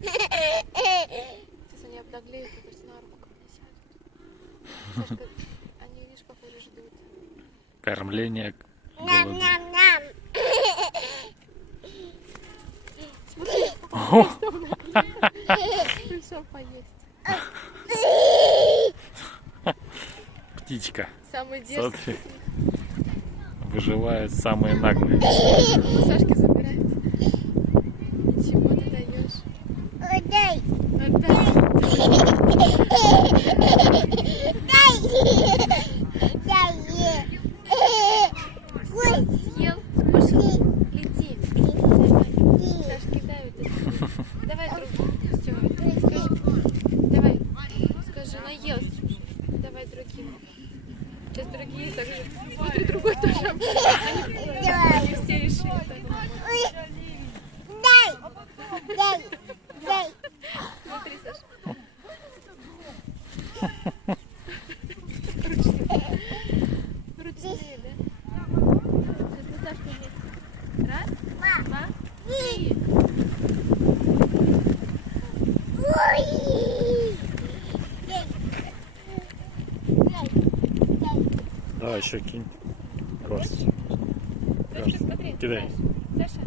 Сейчас они обнаглеют, кажется, на руку ко мне сядут. Сашка, они, видишь, похоже, ждут. Кормление голубей. Смотри, О! пришел поесть. Птичка. Самый дерзкий. Смотри. Выживают самые наглые. Сашки забирает. Ничего ты даешь. Отдай. Съел, скушал, лети. Сашки давит. Давай другим. Все, скажи. Давай. Скажи, наелся. Давай другим. Сейчас другие так же. Смотри, другой тоже. Они все решили так. Смотри, Саша. Ручные, да? Сейчас мы с Сашкой вместе. Раз, два, три. Давай еще кинь. Горсть. Сашка, смотри. Кидай. Саша.